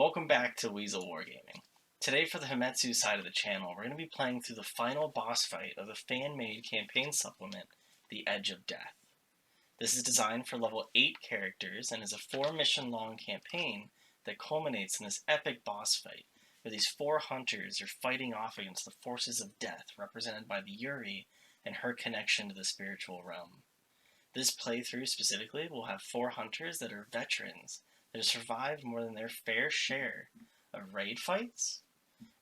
Welcome back to Weasel Wargaming. Today for the Hametsu side of the channel, we're going to be playing through the final boss fight of the fan-made campaign supplement, The Edge of Death. This is designed for level 8 characters and is a 4-mission long campaign that culminates in this epic boss fight, where these 4 hunters are fighting off against the forces of death represented by the Yurei and her connection to the spiritual realm. This playthrough specifically will have 4 hunters that are veterans that have survived more than their fair share of raid fights,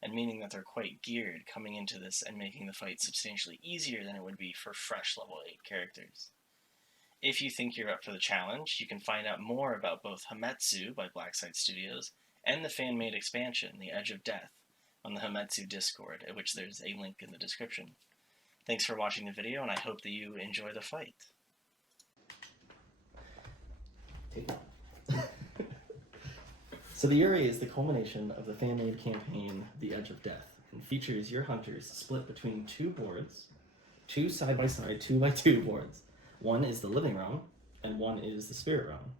and meaning that they're quite geared coming into this and making the fight substantially easier than it would be for fresh level 8 characters. If you think you're up for the challenge, you can find out more about both Hametsu by Blackside Studios and the fan-made expansion, The Edge of Death, on the Hametsu Discord, at which there's a link in the description. Thanks for watching the video, and I hope that you enjoy the fight. So the Yurei is the culmination of the fan-made campaign, The Edge of Death, and features your hunters split between 2 boards, 2 side-by-side 2x2 boards. One is the living realm, and one is the spirit realm.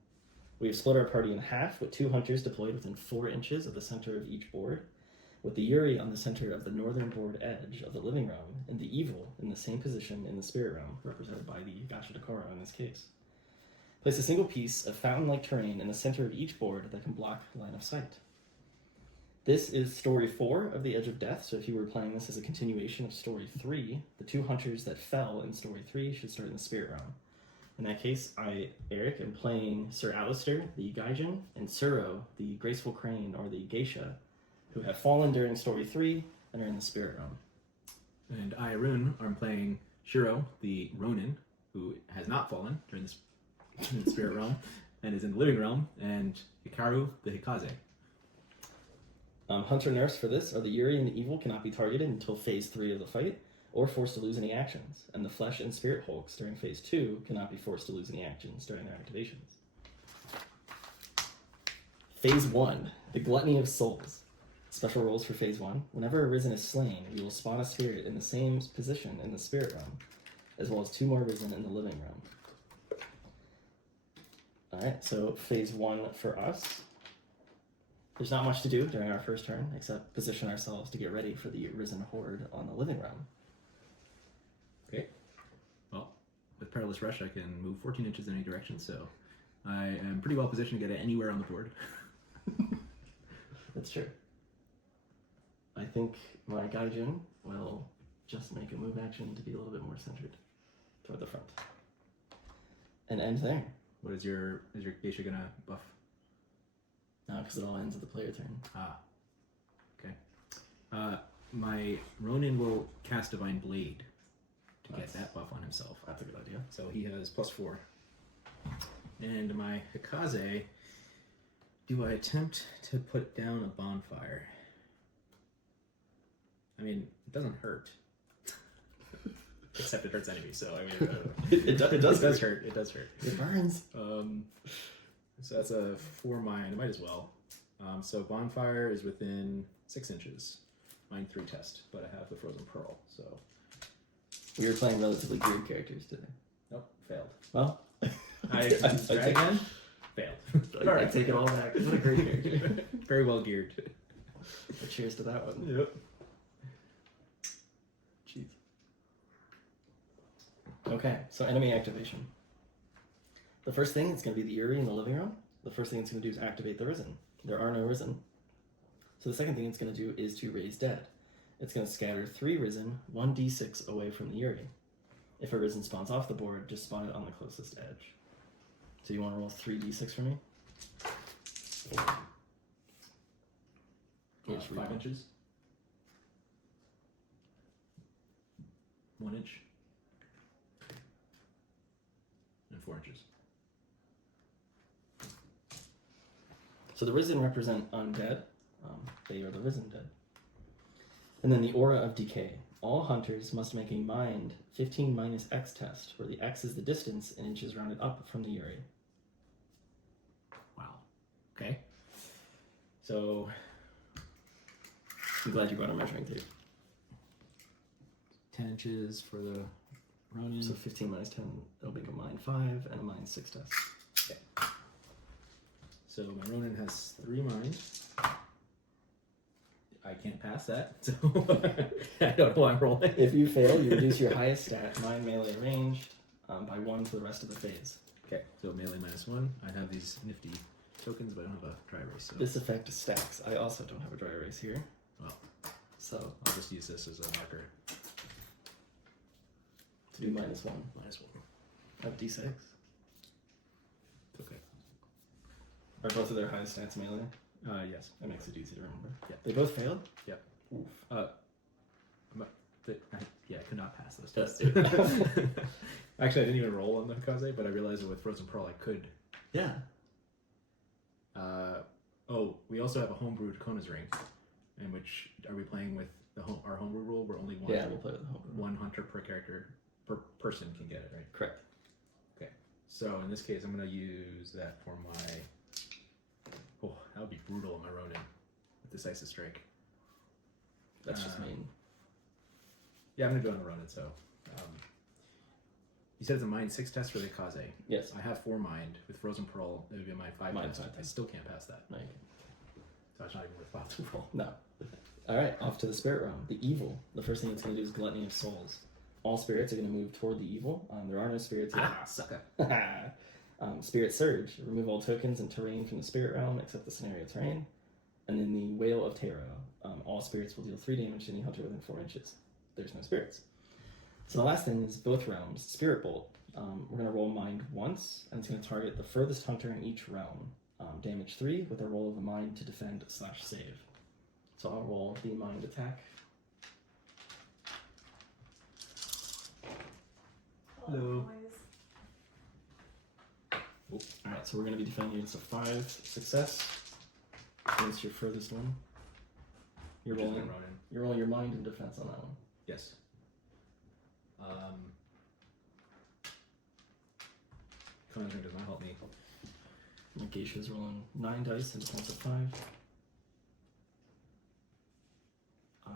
We have split our party in half, with 2 hunters deployed within 4 inches of the center of each board, with the Yurei on the center of the northern board edge of the living realm, and the evil in the same position in the spirit realm, represented by the Gashadakora in this case. Place a single piece of fountain-like terrain in the center of each board that can block line of sight. This is Story 4 of The Edge of Death, so if you were playing this as a continuation of Story 3, the 2 hunters that fell in Story 3 should start in the Spirit Realm. In that case, I, Eric, am playing Sir Alistair, the Gaijin, and Suro, the Graceful Crane, or the Geisha, who have fallen during Story 3 and are in the Spirit Realm. And I, Arun, am playing Shiro, the Ronin, who has not fallen during the Spirit Realm, and is in the Living Realm, and Hikaru, the Hikaze. Hunter Nurse for this are the Yurei and the Evil cannot be targeted until Phase 3 of the fight, or forced to lose any actions, and the Flesh and Spirit Hulks during Phase 2 cannot be forced to lose any actions during their activations. Phase 1, the Gluttony of Souls. Special rules for Phase 1. Whenever a Risen is slain, you will spawn a spirit in the same position in the Spirit Realm, as well as 2 more Risen in the Living Realm. Alright, so Phase 1 for us. There's not much to do during our first turn, except position ourselves to get ready for the Risen Horde on the Living Realm. Okay. Well, with Perilous Rush, I can move 14 inches in any direction, so I am pretty well positioned to get it anywhere on the board. That's true. I think my Gaijin will just make a move action to be a little bit more centered toward the front. And end there. What is your Geisha gonna buff? No, because it all ends at the player turn. Ah. Okay. My Ronin will cast Divine Blade to get that buff on himself. That's a good idea. So he has +4. And my Hikaze, do I attempt to put down a bonfire? I mean, it doesn't hurt. Except it hurts enemies, so I mean, it does hurt. It does hurt. It burns. So that's a 4 mine. I might as well. So bonfire is within 6 inches. Mine 3 test, but I have the frozen pearl. So We were playing relatively geared characters today. nope, failed. Well, I try again. Failed. I take it all back. What a great character. Very well geared. But cheers to that one. Yep. Jeez. Okay, so enemy activation. The first thing is going to be the Yurei in the living room. The first thing it's going to do is activate the Risen. There are no Risen. So the second thing it's going to do is to raise dead. It's going to scatter 3 Risen, 1d6 away from the Yurei. If a Risen spawns off the board, just spawn it on the closest edge. So you want to roll 3d6 for me? 5 inches. 1 inch. And 4 inches. So the Risen represent undead. They are the Risen dead. And then the Aura of Decay. All hunters must make a mind 15 minus X test, where the X is the distance in inches rounded up from the Yurei. Wow. Okay. So I'm glad you brought a measuring tape. 10 inches for the Ronin. So 15 minus 10, it'll make a mind 5 and a mind 6 test. Okay. So my Ronin has 3 mind. I can't pass that, so I don't know why I'm rolling. If you fail, you reduce your highest stat, mind, melee, ranged, by 1 for the rest of the phase. Okay, so melee -1. I have these nifty tokens, but I don't have a dry erase. So This effect stacks. I also don't have a dry erase here. well, So I'll just use this as a marker. to do -1 -1. of d6. Okay. Are both of their highest stats melee? Yes. That makes it easy to remember. Yeah. They both failed? Yep. Oof. I could not pass those Yes. tests. Actually, I didn't even roll on the Kaze, but I realized that with Frozen Pearl I could. Yeah. We also have a homebrewed Kona's Ring, in which are we playing with our homebrew rule where only one, Yeah, we'll play with the home. one hunter per character per person can get it, right? Correct. Okay. So in this case, I'm going to use that for my. Oh, that would be brutal on my Ronin with Decisive Strike. That's just mean. Yeah, I'm going to do it on the Ronin, so. You said it's a mind 6 test for the Kaze. Yes. I have 4 mind. With Frozen Pearl, it would be a mind 5 Mind test. 5 I test. still can't pass that. No, you So it's not even worthwhile to roll. No. Alright, off to the spirit realm. The evil. The first thing it's going to do is Gluttony of Souls. All spirits are going to move toward the evil. There are no spirits yet. Sucker. Spirit Surge. Remove all tokens and terrain from the spirit realm except the scenario terrain. And then the Whale of Tarot. All spirits will deal 3 damage to any hunter within 4 inches. There's no spirits. So the last thing is both realms. Spirit Bolt. We're going to roll mind once, and it's going to target the furthest hunter in each realm. Damage 3 with a roll of a mind to defend/save. So I'll roll the mind attack. Hello. Alright, so we're going to be defending against a 5 success against your furthest one. You're Which is my rolling, Ronin. you're rolling your mind in defense on that one. Yes. Kona's Ring does not help me. My Geisha's rolling 9 dice in defense of 5. I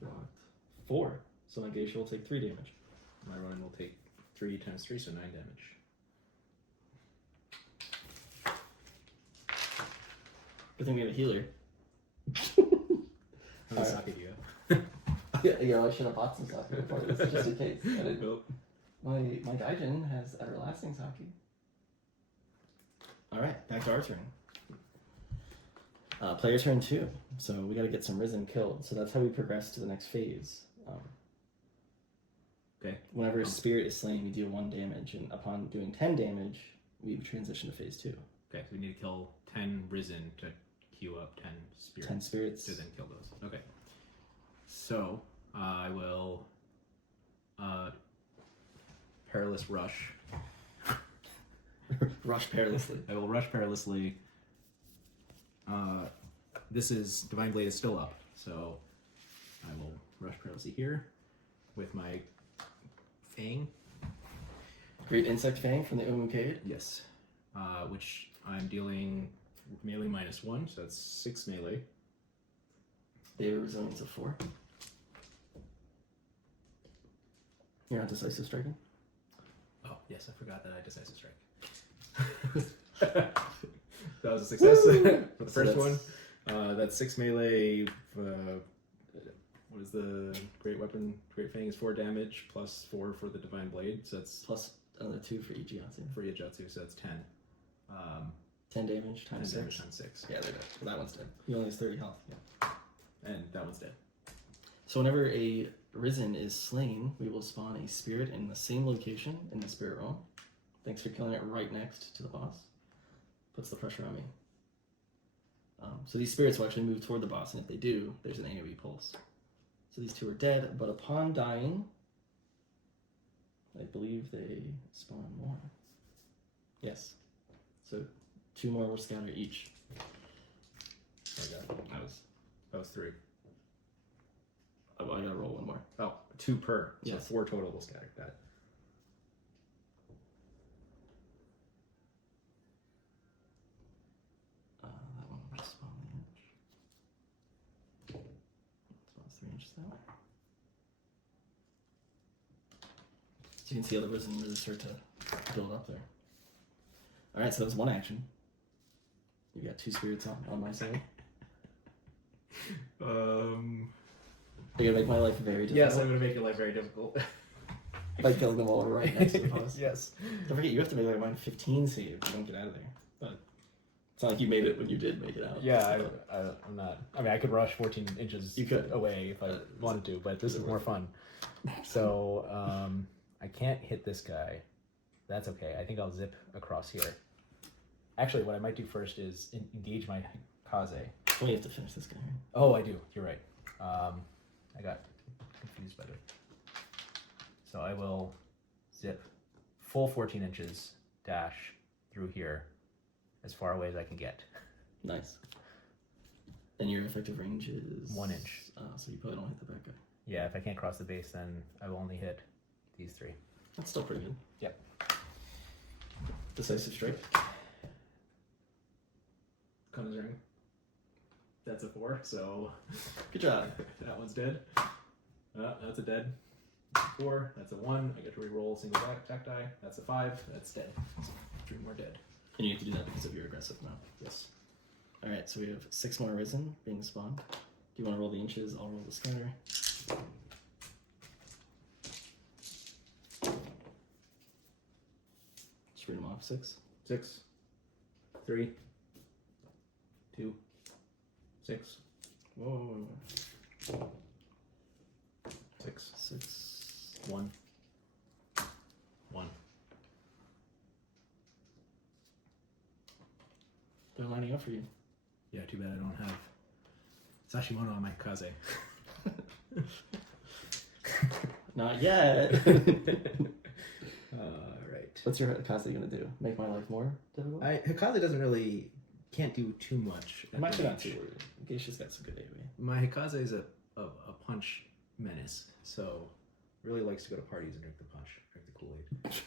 blocked 4, so my Geisha will take 3 damage. My Ronin will take 3 times 3, so 9 damage. Good thing we have a healer. How many Alright. sake do you have? Yeah, I should have bought some sake before this, just in case. I didn't. Nope. My Gaijin has everlasting sake. Alright, back to our turn. Player turn 2. So we gotta get some Risen killed. So that's how we progress to the next phase. Okay. Whenever a spirit is slain, we deal 1 damage, and upon doing 10 damage, we transition to phase 2. Okay, so we need to kill 10 Risen to queue up 10 spirits. 10 spirits. To then kill those. Okay. So, I will Perilous Rush. Rush perilously. I will rush perilously. This is Divine Blade is still up, so I will rush perilously here with my Fang. Great Insect Fang from the Umukade. Yes, which I'm dealing melee -1, so that's 6 melee. They have a resilience of 4. You're not decisive striking? Oh yes, I forgot that I decisive strike. That was a success for the So first that's- one. That's 6 melee. What is the great weapon? Great Fang is 4 damage plus 4 for the Divine Blade, so that's Plus another 2 for Ichiatsu. for Yajutsu, so that's 10. 10 damage 10 times damage 6. times 6. Yeah, they're dead. Well, that one's dead. He only has 30 health. Yeah. And that one's dead. So whenever a Risen is slain, we will spawn a spirit in the same location in the spirit realm. Thanks for killing it right next to the boss. Puts the pressure on me. So these spirits will actually move toward the boss, and if they do, there's an AoE pulse. So these 2 are dead, but upon dying, I believe they spawn more. Yes. So 2 more will scatter each. So I got that was 3. Oh, I gotta roll 1 more. Oh, 2 per. So Yes. 4 total will scatter. Got it. That one will just spawn the inch. Spawns 3 inches that way. So you can see how the Risen really start to build up there. Alright, so that was 1 action. You got 2 spirits on my side. Are you gonna make my life very difficult? Yes, I'm gonna make your life very difficult. By killing them all right next to the boss. Yes. Don't forget, you have to make like a mine 15 save. You don't get out of there. But it's not like you made it when you did make it out. Yeah, I'm not. I mean, I could rush 14 inches You could. away if I wanted to, but this is more fun. So, I can't hit this guy. That's okay. I think I'll zip across here. Actually, what I might do first is engage my Kaze. Oh, you have to finish this guy here. Oh, I do. You're right. I got confused by it. So I will zip full 14 inches, dash through here as far away as I can get. Nice. And your effective range is 1 inch. So you probably don't hit the back guy. Yeah, if I can't cross the base, then I will only hit these 3. That's still pretty good. Yep. Decisive strike. Comes ring. That's a 4, so Good job. that one's dead. That's a dead. 4, that's a 1. I get to re-roll single attack die. That's a 5. That's dead. So 3 more dead. And you have to do that because of your aggressive now. Yes. Alright, so we have 6 more risen being spawned. Do you want to roll the inches? I'll roll the scatter. Just read them off. 6. 6, 3, 2, 6, Whoa. 6, 6. 1, 1. They're lining up for you. Yeah, too bad I don't have Sashimono on my Kaze. Not yet. Right. What's your Hikase gonna do? Make my life more difficult? Hikaze doesn't really can't do too much. I'm actually not too worried. Geisha's got some good AoE. My Hikaze is a punch menace, so really likes to go to parties and drink the punch, drink the Kool-Aid.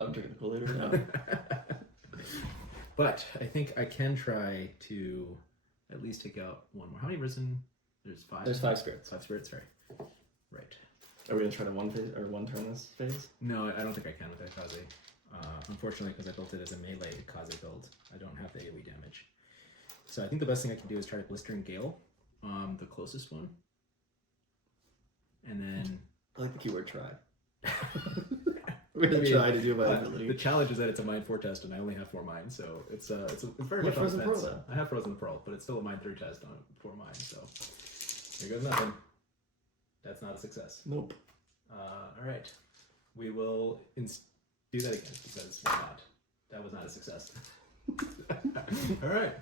I'm drinking the Kool-Aid right now. But I think I can try to at least take out 1 more. How many risen? There's 5. There's 5 spirits. 5 spirits, sorry. Right. Are we gonna try to one turn this phase? No, I don't think I can with that Kaze. Unfortunately, because I built it as a melee Kaze build, I don't have the AoE damage. So I think the best thing I can do is try to Blistering Gale, the closest one. And then... I like the keyword try. We're gonna try to do it by ability. The challenge is that it's a Mine 4 test, and I only have 4 mines, so it's very You much have on Frozen the fence. Pearl, though. I have Frozen Pearl, but it's still a Mine 3 test on 4 mines, so here goes nothing. That's not a success. Nope. All right, we will do that again because why not? That was not a success. All right.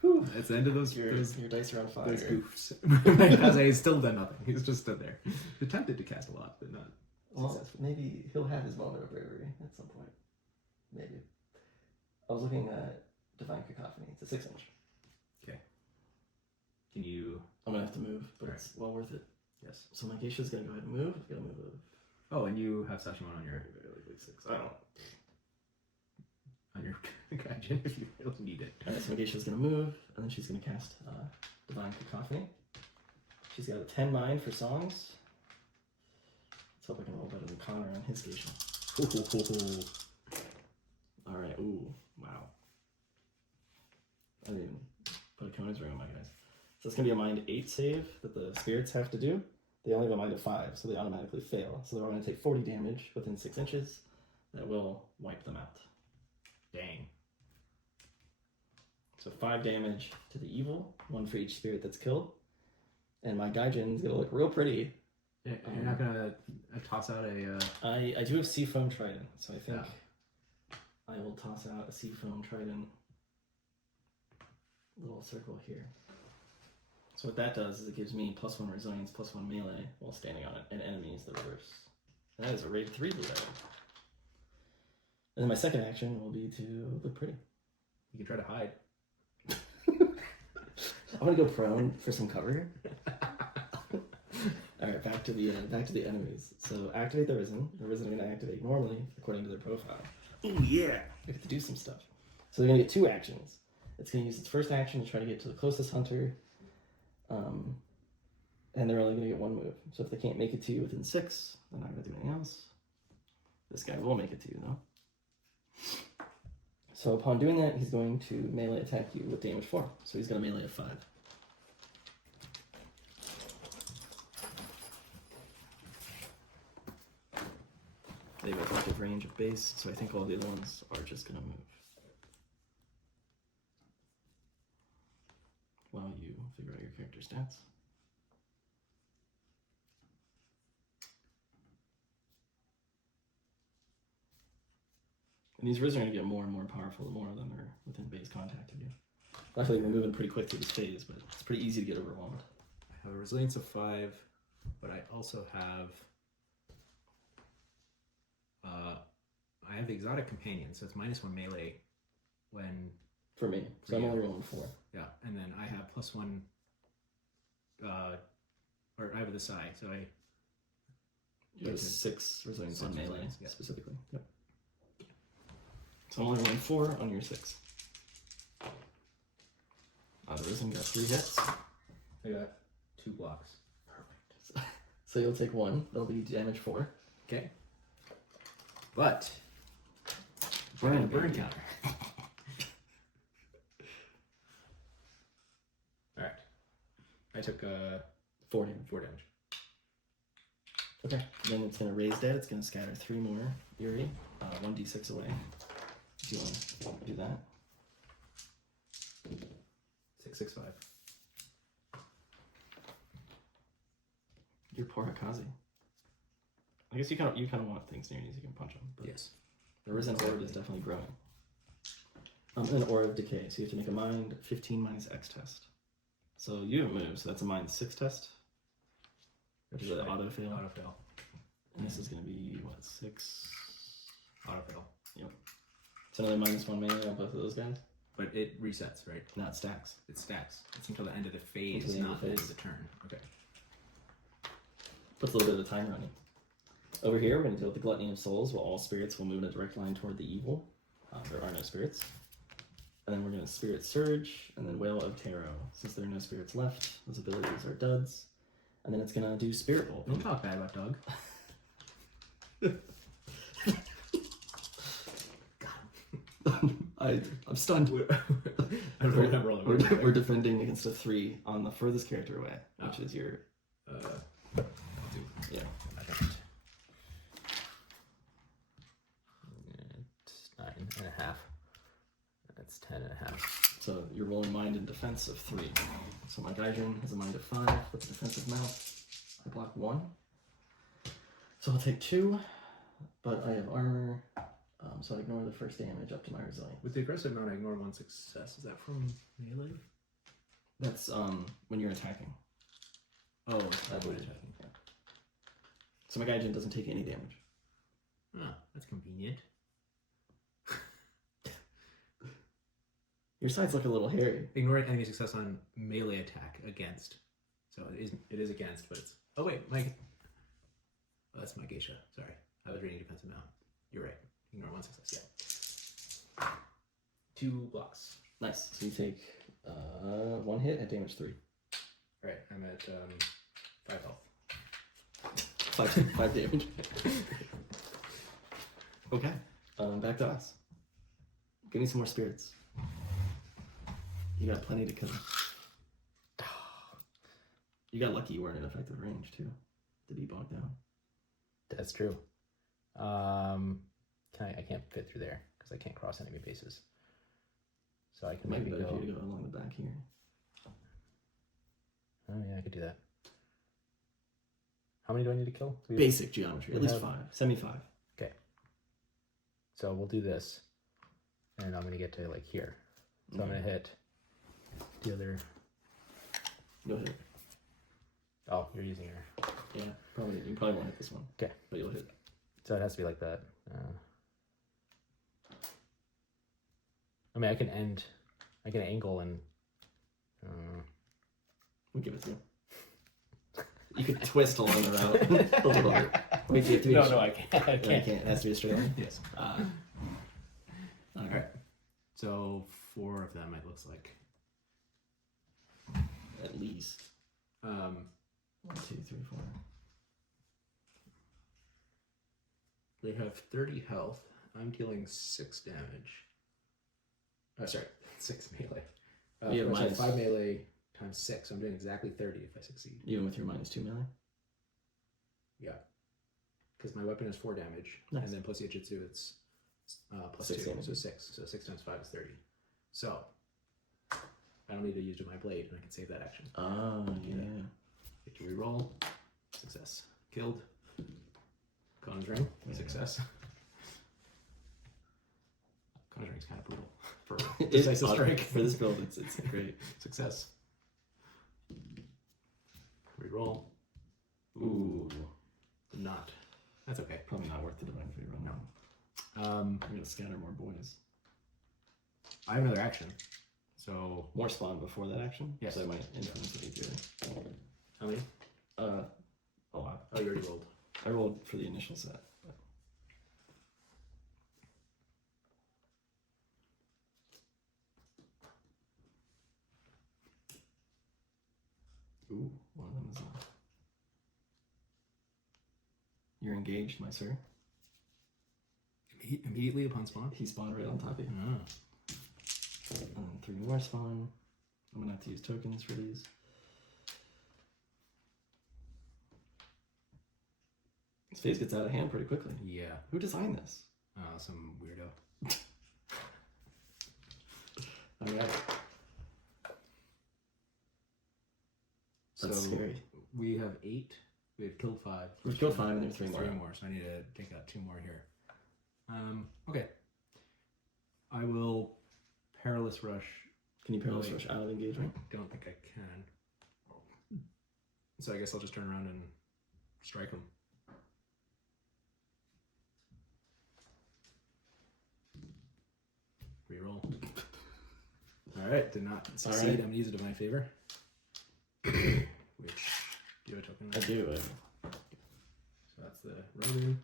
Whew, that's the end of those. Your dice are on fire. Those goofs. Because he's still done nothing. He's just stood there. He attempted to cast a lot, but not successful. Maybe he'll have his moment of bravery at some point. Maybe. I was looking at Divine Cacophony. It's a 6 inch. Okay. Can you? I'm gonna have to move, but All it's well worth it. Yes. So my Geisha's gonna go ahead and move. It's gonna move a Oh, and you have Sashimono on your very big 6. I don't. Gaijin if you really need it. Alright, so my Geisha's gonna move, and then she's gonna cast Divine Cacophony. She's got a 10 mind for songs. Let's hope I can roll better than Connor on his Geisha. Alright, ooh, wow. I didn't even put a Connor's ring on my guys. So it's gonna be a mind 8 save that the spirits have to do. They only have a mind of 5, so they automatically fail. So they're all gonna take 40 damage within 6 inches. That will wipe them out. Dang. So 5 damage to the evil, 1 for each spirit that's killed. And my Gaijin's gonna look real pretty. You're not gonna toss out a. I do have Seafoam Trident, so I think I will toss out a Seafoam Trident little circle here. So what that does is it gives me +1 resilience, +1 melee while standing on it, and enemies the reverse. And that is a raid 3 blue item. And then my second action will be to look pretty. You can try to hide. I'm gonna go prone for some cover. All right, back to the enemies. So activate the Risen. The Risen are gonna activate normally according to their profile. Oh yeah! We have to do some stuff. So they're gonna get 2 actions. It's gonna use its first action to try to get to the closest hunter, and they're only gonna get 1 move. So if they can't make it to you within 6, they're not gonna do anything else. This guy will make it to you though. So upon doing that, he's going to melee attack you with damage 4. So he's got a melee of 5. They have effective range of base, so I think all the other ones are just going to move. While you figure out your character stats. And these Riz are going to get more and more powerful the more of them are within base contact of you. Luckily, we're moving pretty quick through this phase, but it's pretty easy to get overwhelmed. I have a resilience of 5, but I also have I have the exotic companion, so it's -1 melee when For me, so I'm only rolling 4. Yeah, and then I have +1 or I have the psi, so I You have 6 resilience on melee, resilience, yeah. specifically. Yep. So I'm only rolling 4 on your 6. The Risen got 3 hits. I got 2 blocks. Perfect. So you'll take 1. That'll be damage 4. Okay. But Burn counter. Alright. I took 4 damage. 4 damage. Okay. Then it's going to raise dead. It's going to scatter 3 more Yurei, 1d6 away. If you want to do that. 665. You're poor Hakazi. I guess you kind of want things near you so you can punch them. But Yes. the Risen Orb is definitely growing. An Aura of Decay, so you have to make a mind 15 minus X test. So you haven't moved, so that's a mind 6 test. Which is an auto fail. Auto fail. And this is going to be, what, 6? Auto fail. Yep. So another -1 melee on both of those guys? But it resets, right? No, it stacks. It stacks. It's until the end of the phase, Until the end not of the the end phase. of the turn. Okay. Puts a little bit of the timer on you. Over here, we're going to deal with the Gluttony of Souls, while all spirits will move in a direct line toward the evil. There are no spirits. And then we're going to Spirit Surge, and then Whale of Tarot. Since there are no spirits left, those abilities are duds. And then it's going to do Spirit Bolt. Don't talk bad about Doug. I'm stunned. We're defending against a 3 on the furthest character away, which is your... Yeah. I don't. It's 9.5. That's 10.5. So you're rolling mind in defense of 3. So my Gaijin has a mind of 5 with a defensive mouth. I block 1. So I'll take 2, but I have armor, so I ignore the first damage up to my resilience. With the aggressive mount, I ignore 1 success. Is that from melee? That's when you're attacking. Oh, that's what attacking. Yeah. So my Gaijin doesn't take any damage. Oh, that's convenient. Your sides look a little hairy. Ignore enemy success on melee attack against. So it is against, but it's... Oh, wait. Oh, that's my geisha. Sorry. I was reading defensive mount. You're right. Ignore 1 success. Yeah. 2 blocks. Nice. So you take 1 hit at damage 3. Alright, I'm at 5 health. 5 damage. Okay. Back to us. Give me some more spirits. You got plenty to kill. You got lucky you weren't in effective range too, to be bogged down. That's true. I can't fit through there because I can't cross enemy bases. So I can It might be maybe better go. for you to go along the back here. Oh yeah, I could do that. How many do I need to kill? Basic geometry, at we least have- 5. Semi 5. Okay. So we'll do this, and I'm gonna get to like here. So I'm gonna hit the other. Go ahead. Oh, you're using your. Yeah, you probably won't hit this one. Okay. But you'll hit. So it has to be like that. I mean, I can angle and. We'll give it to you. You could twist along the route a little bit. Wait, do you have to be No, I can't. I You can't. can't. It has to be a straight line. Yes. Okay. Alright. So 4 of them, it looks like. At least. 1, 2, 3, 4. They have 30 health. I'm dealing 6 damage. Sorry, 6 melee. Yeah, Which minus- has 5 melee times 6. So I'm doing exactly 30 if I succeed. Even with your -2 melee? Yeah. Because my weapon is 4 damage. Nice. And then plus Yujitsu, it's plus 6 2. damage. So 6. So 6 times 5 is 30. So I don't need to use my blade, and I can save that action. Oh, yeah. Victory roll. Success. Killed. Conjuring. Yeah. Success. Conjuring's kind of brutal for It's decisive odd. strike. For this build, it's great. Success. Reroll. Ooh. Not. That's okay. Probably not worth the divine favor. No. Um, I'm gonna scatter more boys. I have another action. So More spawn before that action? Yes. So I might influence it easier. how many? A lot. Oh, you already rolled. I rolled for the initial set. Ooh, one of them is You're engaged, my sir. Immediately upon spawn. He spawned right on top of you. Ah. And then 3 more spawn. I'm gonna have to use tokens for these. This phase gets out of hand pretty quickly. Yeah. Who designed this? Some weirdo. Alright. That's So scary. we have 8. We have killed 5. We've killed 5 and there's 3 more. 3 more, so I need to take out 2 more here. Okay. I will perilous rush. Can you perilous Wait. rush out of I engagement? don't think I can. So I guess I'll just turn around and strike him. Reroll. Alright, did not succeed. Alright. I'm going to use it in my favor. Which, do you have a token? I do. So that's the Roman.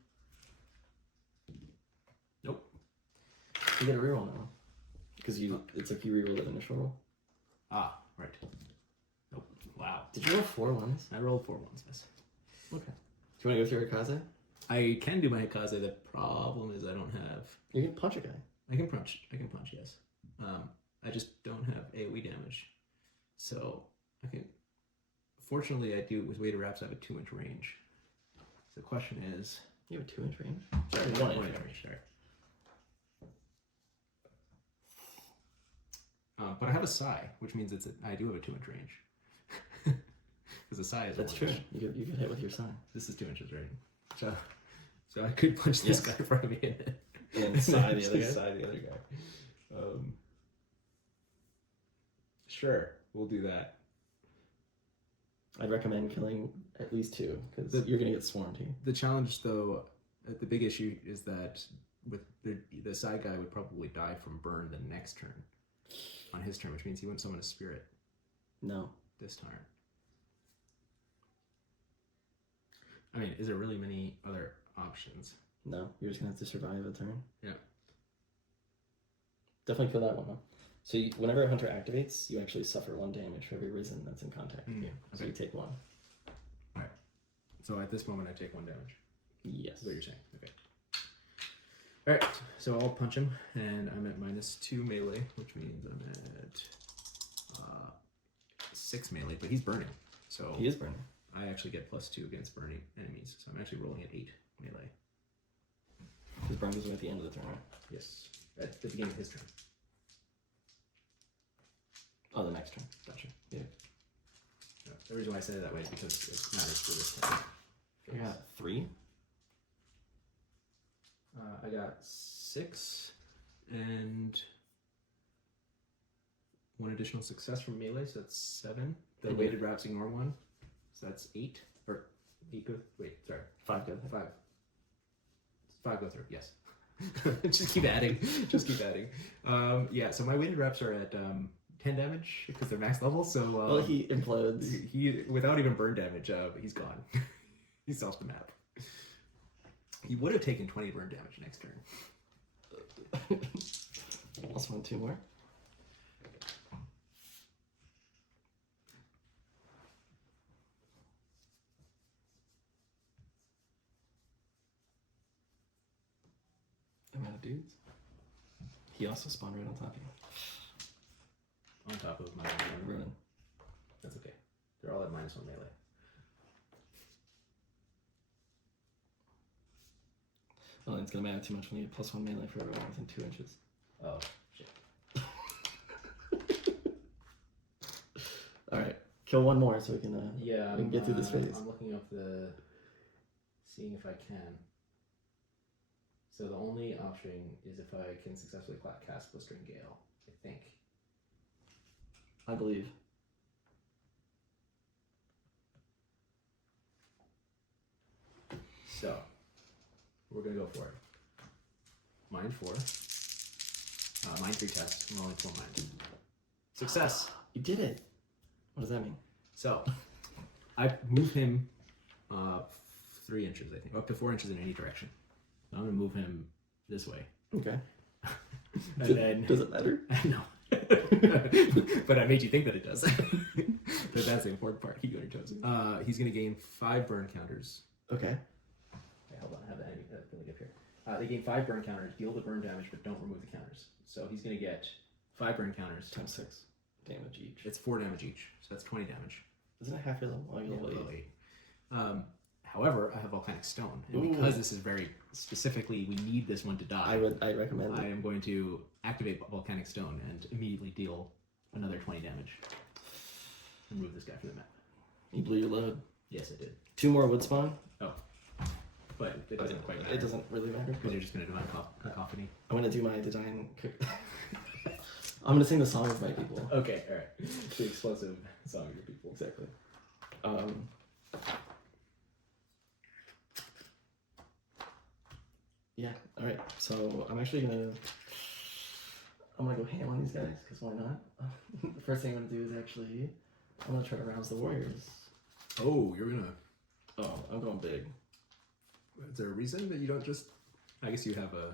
Nope. You get a reroll now. Because it's like you reroll the initial roll. Ah, right. Nope. Wow. Did you roll 4 ones? I rolled 4 ones, miss. Okay. Do you want to go through Hikaze? I can do my Hikaze. The problem is I don't have... You can punch a guy. I can punch, yes. I just don't have AoE damage. So, I can... Fortunately, I do, with weighted wraps, I have a 2-inch range. So the question is... You have a 2-inch range? Sorry, 1 1 inch inch range. range, sorry. But I have a Sai, which means I do have a 2-inch range. Because the Sai is That's 1 true. inch. You get hit with your sign. This is 2 inches, right? So I could punch this guy in front of me And side the other guy? Side the other guy. Sure, we'll do that. I'd recommend killing at least 2, because you're going to get swarmed here. The challenge, though, the big issue is that with the side guy would probably die from burn the next turn on his turn, which means he wouldn't summon a spirit No. this turn. I mean, is there really many other options? No. You're just going to have to survive a turn. Yeah. Definitely kill that one, though. So whenever a hunter activates, you actually suffer 1 damage for every risen that's in contact with you. So Okay. you take 1. Alright. So at this moment, I take 1 damage. Yes. Is what you're saying. Okay. Alright, so I'll punch him, and I'm at -2 melee, which means I'm at 6 melee, but he's burning. So He is burning. I actually get +2 against burning enemies, so I'm actually rolling at 8 melee. His burn goes away at the end of the turn, right? Yes, at the beginning of his turn. Oh, the next turn. Gotcha. Yeah. Yeah, the reason why I said it that way is because it matters for this turn. You got 3? I got 6 and 1 additional success from melee, so that's 7. The And weighted wraps ignore 1, so that's 8. Or 8 go. Wait, sorry. 5 go. 5. 5 go through. Yes. Just keep adding. Just keep adding. Yeah. So my weighted wraps are at 10 damage because they're max level. So Well, he implodes. he without even burn damage, he's gone. He's off the map. He would have taken 20 burn damage next turn. Also want 2 more. I'm out of dudes. He also spawned right on top of you. On top of my Ruin. That's okay. They're all at -1 melee. Well, it's gonna matter too much when you get +1 melee for everyone within 2 inches. Oh, shit. Alright, kill one more so we can, Yeah, we can get through this phase. I'm looking up seeing if I can. So the only option is if I can successfully cast Blistering Gale, I think. I believe. So, we're gonna go for it. Mind 4. Mind 3 test. I'm rolling 4 mind. Success! You did it! What does that mean? So, I move him 3 inches, I think. Up to 4 inches in any direction. I'm gonna move him this way. Okay. And then... Does it matter? No. But I made you think that it does. But that's the important part. Keep going, chosen. He's gonna gain 5 burn counters. Okay. Okay, hold on, I have that really up here. They gain 5 burn counters, deal the burn damage, but don't remove the counters. So he's gonna get 5 burn counters. Times 6 damage each. It's 4 damage each, so that's 20 damage. Isn't it half your level? Oh, you're level 8. However, I have volcanic stone, and because this is very specifically, we need this one to die. I recommend it. I am going to activate volcanic stone and immediately deal another 20 damage. Remove this guy from the map. You blew your load. Yes, I did. 2 more wood spawn. Oh, but it doesn't quite matter. It doesn't really matter Because you're just going to divine cacophony. I'm gonna do my design. I'm gonna sing the song of my people. Okay, all right. The explosive song of your people. Exactly. Yeah. All right. So I'm actually gonna go ham on these guys because why not? The first thing I'm gonna do is actually I'm gonna try to rouse the warriors. Oh, you're gonna. Oh, I'm going big. Is there a reason that you don't just? I guess you have a.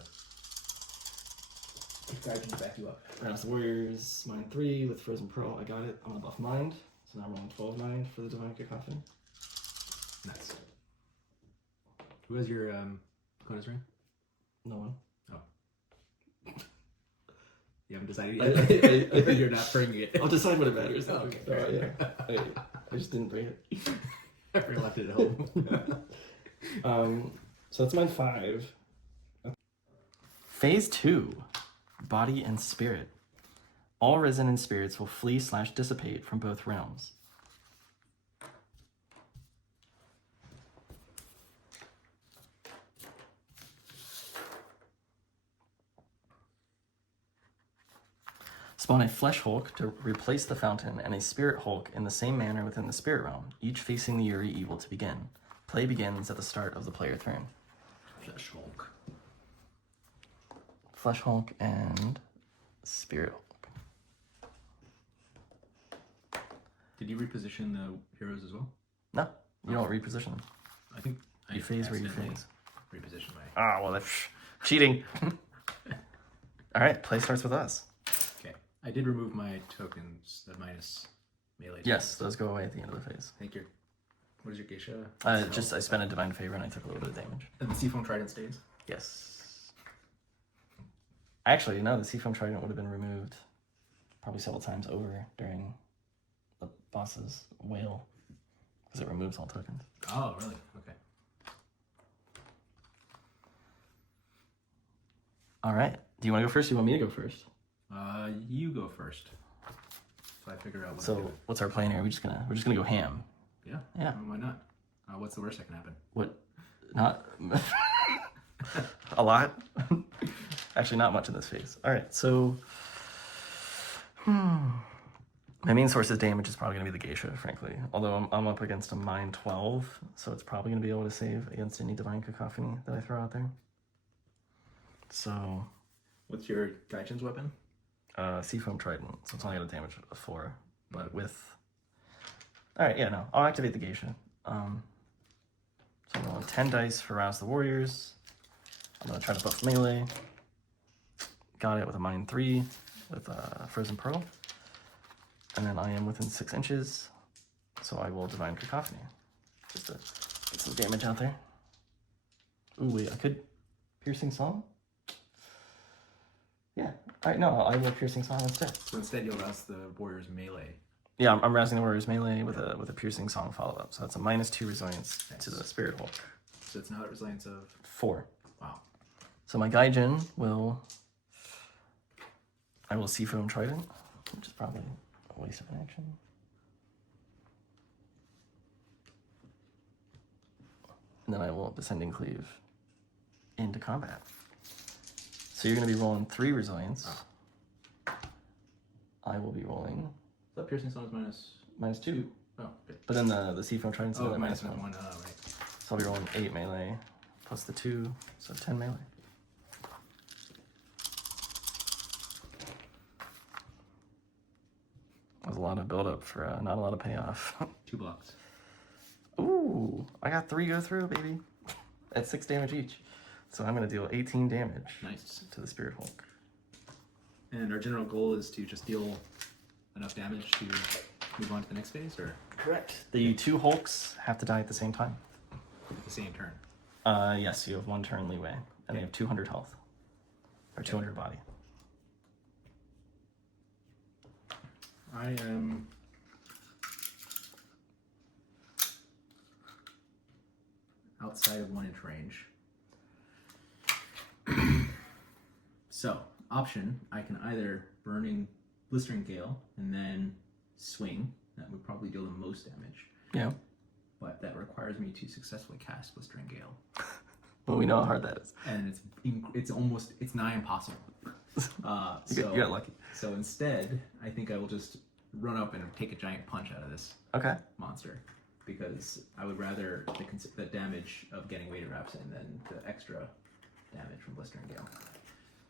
Guide to back you up. Rouse the warriors. Mind 3 with frozen pearl. I got it. I'm gonna buff mind. So now I'm rolling 12 mind for the divine cacophony. Nice. Who has your Kona's ring? No one. Oh. You haven't decided yet? You're not bringing it. I'll decide when it matters. Oh, okay. Yeah. I just didn't bring it. I left it at home. So that's mind 5. Phase 2. Body and spirit. All resonant spirits will flee/dissipate from both realms. Spawn a flesh Hulk to replace the fountain and a spirit Hulk in the same manner within the spirit realm, each facing the Yurei evil to begin. Play begins at the start of the player turn. Flesh Hulk. Flesh Hulk and Spirit Hulk. Did you reposition the heroes as well? No, you don't reposition them. I think You phase where you accidentally phase. Reposition my. Ah, well, that's cheating. All right, play starts with us. Okay, I did remove my tokens, the minus melee. Yes, those go away at the end of the phase. I think your. What is your geisha? I spent a divine favor and I took a little bit of damage. And the Seafoam Trident stays. Yes. Actually, no, the Seafoam Trident would have been removed probably several times over during the boss's whale because it removes all tokens. Oh, really? Okay. All right. Do you want to go first? Or do you want me to go first? You go first. So I figure out what. So what's our plan here? We're just gonna go ham. Yeah. Yeah. Why not? What's the worst that can happen? What? Not a lot. Actually, not much in this phase. All right, so my main source of damage is probably gonna be the geisha, frankly. Although I'm up against a mind 12, so it's probably gonna be able to save against any divine cacophony that I throw out there. So, What's your Gaijin's weapon? Seafoam Trident, so it's only gonna damage a 4, but with. All right, yeah, no, I'll activate the geisha. So I'm rolling 10 dice for Rouse the Warriors. I'm gonna try to buff melee. Got it with a mind 3 with Frozen Pearl. And then I am within 6 inches, so I will Divine Cacophony. Just to get some damage out there. Ooh, wait, I could Piercing Song? Yeah, Alright, no, I will piercing song instead. So instead, you'll rouse the warrior's melee. Yeah, I'm rousing the warrior's melee with a piercing song follow up. So that's a -2 resilience to the Spirit Hulk. So it's now a resilience of 4. wow. So my Gaijin will. I will Seafoam Trident, which is probably a waste of an action. And then I will Descending Cleave into combat. So you're going to be rolling 3 resilience. I will be rolling. Is that piercing song is -2. Oh, okay. But then the Seafoam Trident's Oh, another minus -1. one. Oh, right. So I'll be rolling 8 melee plus the 2, so 10 melee. That was a lot of build-up for not a lot of payoff. 2 blocks. Ooh, I got 3 go through, baby. At 6 damage each. So I'm going to deal 18 damage Nice. to the Spirit Hulk. And our general goal is to just deal enough damage to move on to the next phase, or Correct. The 2 Hulks have to die at the same time. at the same turn. Yes, you have 1 turn leeway, and they have 200 health. Or 200 body. I am outside of 1 inch range. So, option, I can either Blistering Gale and then swing. That would probably deal the most damage. Yeah. But that requires me to successfully cast Blistering Gale. Well, we know how hard that is. And it's nigh impossible. You got lucky. So instead, I think I will just run up and take a giant punch out of this Okay. monster, because I would rather the damage of getting weighted wraps in than the extra damage from Blistering Gale.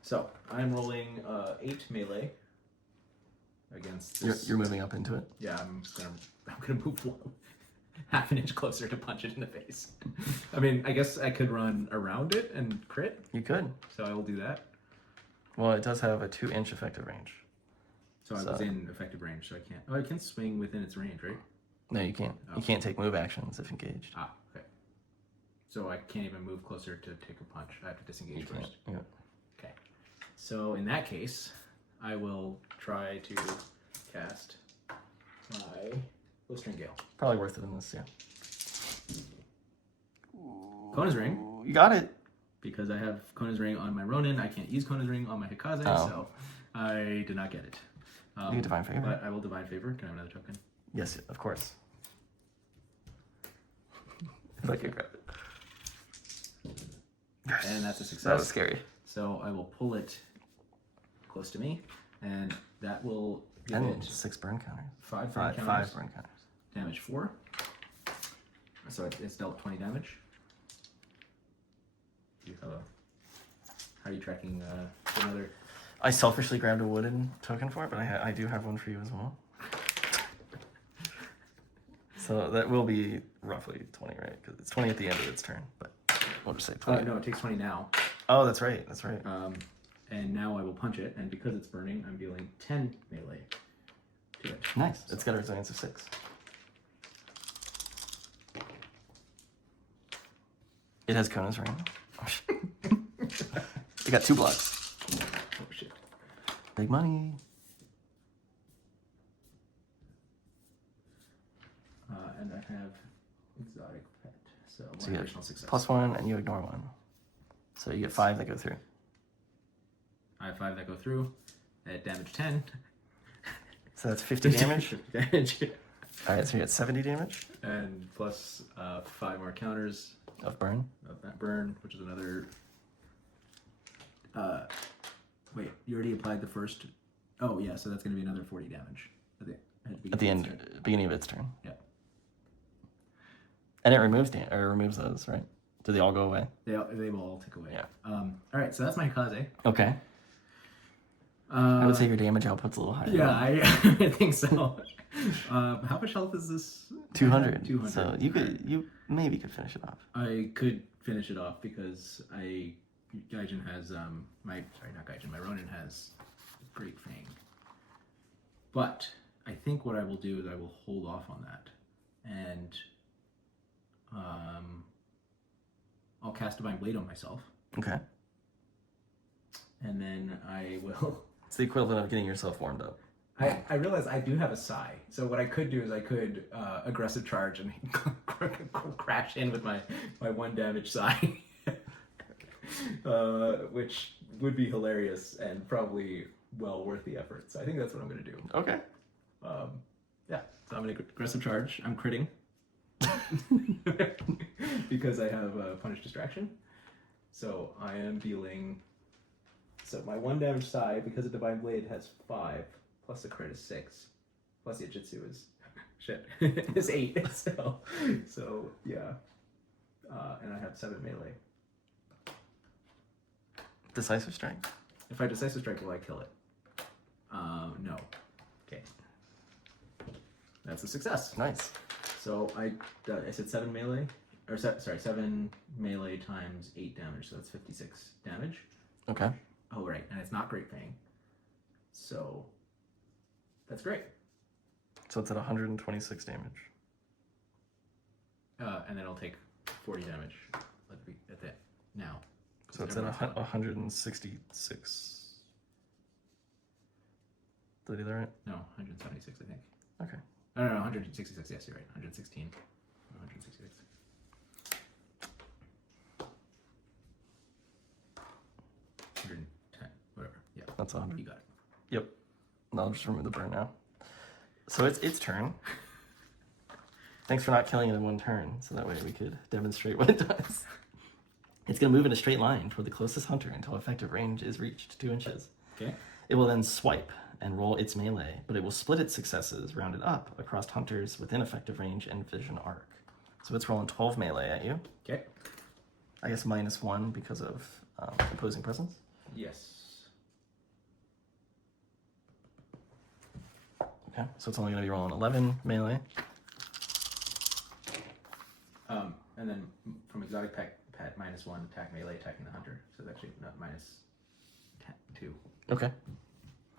So I'm rolling 8 melee against this. You're moving up into it. Yeah, I'm gonna move half an inch closer to punch it in the face. I mean, I guess I could run around it and crit, You could. so I will do that. Well, it does have a 2-inch effective range. So I was in effective range, so I can't. Oh, I can swing within its range, right? No, you can't. Oh. You can't take move actions if engaged. Ah, okay. So I can't even move closer to take a punch. I have to disengage You can't. first. Yeah. Okay. So in that case, I will try to cast my Blistering Gale. Probably worth it in this, yeah. Kona's Ring, Ooh, you got it. because I have Kona's Ring on my Ronin. I can't use Kona's Ring on my Hikaze, Oh. so I did not get it. You get Divine Favor. But I will Divine Favor. Can I have another token? Yes, of course. If I could grab it. Yes. And that's a success. That was scary. So I will pull it close to me, and that will give And it 6 burn counters. 5 burn counters. 5 burn counters. Damage 4. So it's dealt 20 damage. Do you have how are you tracking another? I selfishly grabbed a wooden token for it, but I do have one for you as well. So that will be roughly 20, right? Because it's 20 at the end of its turn, but we'll just say 20. No, it takes 20 now. Oh, that's right. That's right. And now I will punch it, and because it's burning, I'm dealing 10 melee to it. Nice. It's got a resilience of 6. It has Kona's Ring. It got 2 blocks. Oh shit. Big money. And I have exotic pet, so So one you additional get success. +1 and you ignore 1. So you get 5 that go through. I have 5 that go through at damage 10. So that's 50 damage. damage. Alright, so you get 70 damage And plus 5 more counters of burn. of that burn, which is another. Wait, you already applied the first. Oh yeah, so that's going to be another 40 damage At the end, beginning of its turn. Yeah. And it removes those, right? Do they all go away? They will all take away. Yeah. All right, so that's my Hikaze. Okay. I would say your damage output's a little higher. Yeah, I think so. How much health is this? 200. 200. So you maybe could finish it off. I could finish it off because Gaijin has my Ronin has Great Fang. But I think what I will do is I will hold off on that, and I'll cast Divine Blade on myself, Okay. and then I will It's the equivalent of getting yourself warmed up. I realize I do have a Psy, so what I could do is I could aggressive charge and crash in with my 1 damage Psy, which would be hilarious and probably well worth the effort. So I think that's what I'm going to do. Okay. Yeah, so I'm going to aggressive charge. I'm critting because I have Punish Distraction. So I am dealing. So my 1 damage Psy, because a Divine Blade has 5. Plus the crit is 6. Plus the Jitsu is shit. is 8. So yeah. And I have 7 melee. Decisive strike. If I decisive strike, will I kill it? No. Okay. That's a success. Nice. So I said 7 melee, or 7 melee times 8 damage. So that's 56 damage. Okay. Oh right, and it's not Great Fang. So. That's great. So it's at 126 damage. And then I'll take 40 damage at that now. So it's at 166. Did I do that right? No, 176, I think. Okay. No, 166. Yes, you're right. 116. 166. Whatever. Yeah. That's 100. You got it. Yep. I'll just remove the burn now. So it's its turn. Thanks for not killing it in 1 turn, so that way we could demonstrate what it does. It's going to move in a straight line toward the closest hunter until effective range is reached, 2 inches. Okay. It will then swipe and roll its melee, but it will split its successes rounded up across hunters within effective range and vision arc. So it's rolling 12 melee at you. Okay. I guess -1 because of opposing presence. Yes. Okay, so it's only going to be rolling 11 melee. And then from exotic pet, -1 attack melee attacking the hunter. So it's actually not -2. Okay.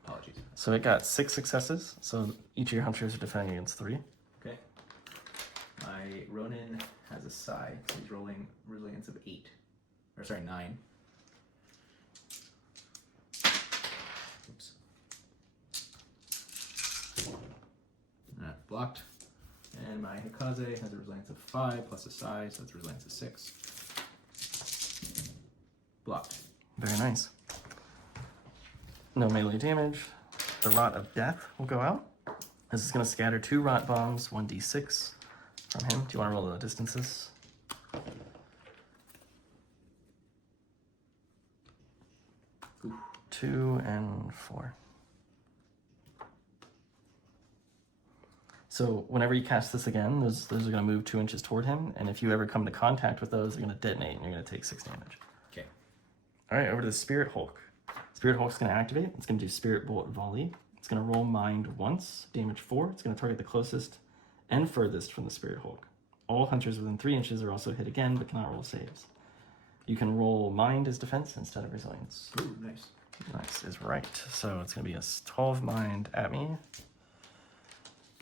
Apologies. So it got 6 successes, so each of your hunters are defending against 3. Okay. My Ronin has a Psy, so he's rolling resilience of 8. Or sorry, 9. Oops. Blocked. And my Hikaze has a resilience of 5 plus a Psy, so it's a resilience of 6. Blocked. Very nice. No melee damage. The Rot of Death will go out. This is going to scatter 2 Rot Bombs, 1d6 from him. Do you want to roll the distances? Oof. 2 and 4. So whenever you cast this again, those are going to move 2 inches toward him, and if you ever come to contact with those, they're going to detonate, and you're going to take 6 damage. Okay. All right, over to the Spirit Hulk. Spirit Hulk's going to activate. It's going to do Spirit Bullet Volley. It's going to roll Mind once, damage 4. It's going to target the closest and furthest from the Spirit Hulk. All hunters within 3 inches are also hit again, but cannot roll saves. You can roll Mind as defense instead of resilience. Ooh, nice. Nice is right. So it's going to be a 12 Mind at me.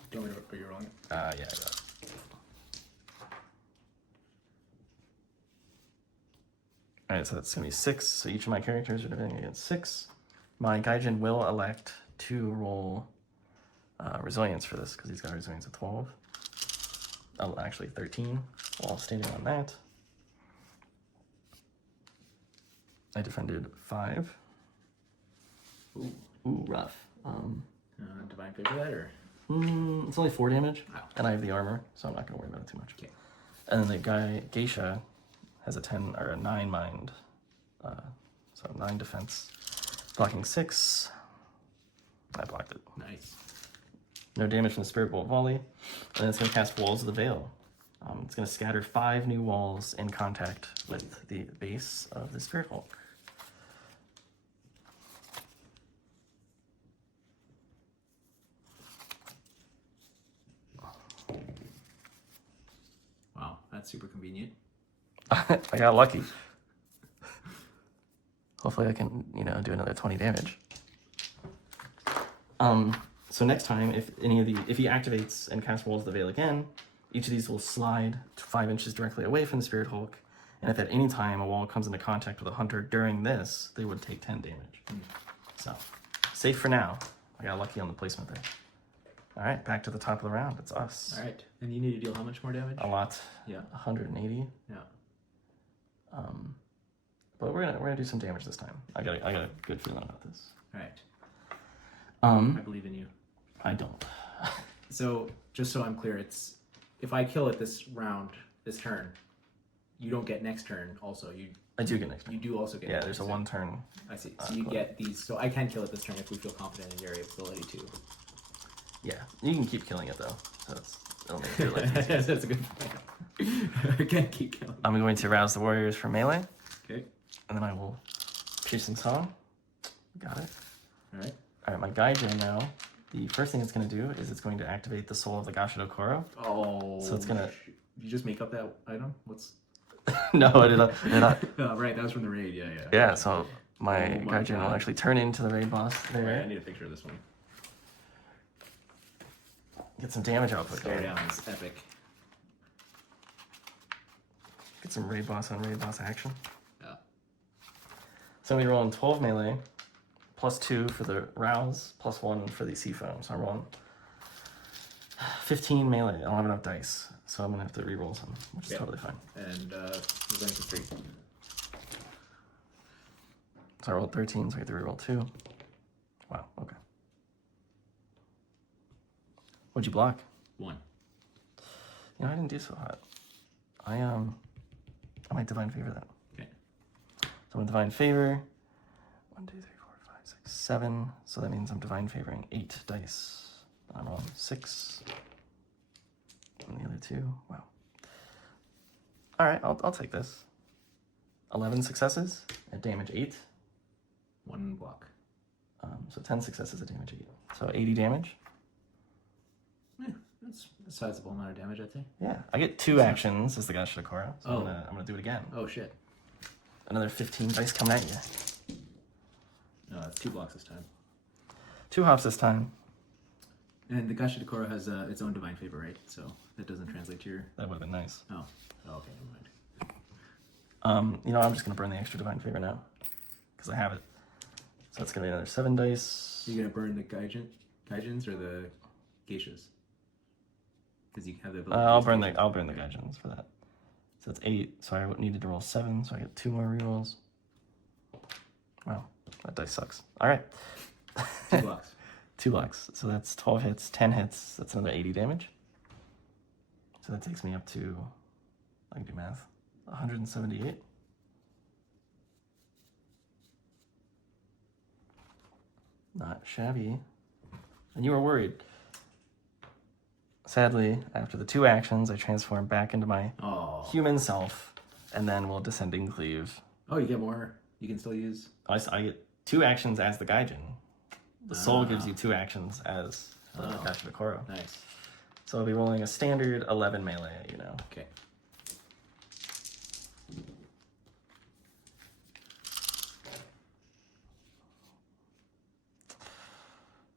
Do you want me to put you wrong? Yeah, I got it. Alright, so that's going to be 6. So each of my characters are defending against 6. My Gaijin will elect to roll resilience for this because he's got a resilience of 12. Oh, actually 13 while standing on that. I defended 5. Ooh, rough. Divine Favor that, or? It's only 4 damage, Wow. and I have the armor, so I'm not going to worry about it too much. Okay. And then the guy, Geisha, has a 10 or a 9 mind, so 9 defense, blocking 6. I blocked it. Nice. No damage from the Spirit Bolt Volley, and then it's going to cast Walls of the Veil. It's going to scatter 5 new walls in contact with the base of the Spirit Hulk. Wow, that's super convenient. I got lucky. Hopefully I can, do another 20 damage. So next time, if he activates and casts Walls of the Veil again, each of these will slide 5 inches directly away from the Spirit Hulk, and if at any time a wall comes into contact with a hunter during this, they would take 10 damage. So Safe for now. I got lucky on the placement there. All right, back to the top of the round. It's us. All right, and you need to deal how much more damage? A lot. Yeah. 180. Yeah. But we're gonna do some damage this time. I got a good feeling about this. All right. I believe in you. I don't. So just so I'm clear, it's if I kill it this turn, you don't get next turn. Also, I do get next turn. you do also get. Yeah, there's a 1 turn. I see. So you get these. So I can kill it this turn if we feel confident in your ability to. Yeah, you can keep killing it though. So it'll make it like easier. That's a good point. I can't keep killing. I'm going to rouse the warriors for melee, Okay. and then I will piercing song. Got it. All right. All right, my Gaijin now. The first thing it's going to do is it's going to activate the soul of the Gashido Koro. Oh. So it's gonna. You just make up that item? What's? No, I did not. Oh, right, that was from the raid. Yeah. Yeah, so my Gaijin will God. actually turn into the raid boss there. Right, I need a picture of this one. Get some damage output Stare going. down is epic. Get some raid boss on raid boss action. Yeah. So we roll in 12 melee, +2 for the rouse, +1 for the sea foam. So I'm rolling 15 melee. I don't have enough dice, so I'm gonna have to re-roll some, which is totally fine. And we're going to 3. So I rolled 13, so I get to re-roll 2. Wow. Okay. What'd you block? 1. You know, I didn't do so hot. I might divine favor that. Okay. So I'm gonna divine favor. 1, 2, 3, 4, 5, 6, 7. So that means I'm divine favoring 8 dice. I'm on 6. And the other 2. Wow. All right, I'll take this. 11 successes at damage 8. 1 block. So 10 successes at damage 8. So 80 damage. Yeah, that's a sizable amount of damage, I'd say. Yeah, I get 2 actions as the Gashido Koro. So Oh. I'm gonna do it again. Oh shit. Another 15 dice coming at you. No, that's 2 blocks this time. 2 hops this time. And the Gashido Koro has its own divine favor, right? So that doesn't translate to your. That would have been nice. Oh, okay, never mind. You know, I'm just gonna burn the extra divine favor now, because I have it. So it's gonna be another 7 dice. You're gonna burn the Gaijins or the geishas? Because you have the ability. I'll burn the Gaijins for that. So it's 8. So I needed to roll 7. So I get 2 more rerolls. Wow, that dice sucks. All right. 2 blocks. 2 blocks. So that's 12 hits, 10 hits. That's another 80 damage. So that takes me up to, I can do math, 178. Not shabby. And you were worried. Sadly, after the 2 actions, I transform back into my Oh. human self, and then we'll descending cleave. Oh, you get more. You can still use. I get 2 actions as the Gaijin. The soul gives you 2 actions as the Gashido Koro. Nice. So I'll be rolling a standard 11 melee at you now. Okay.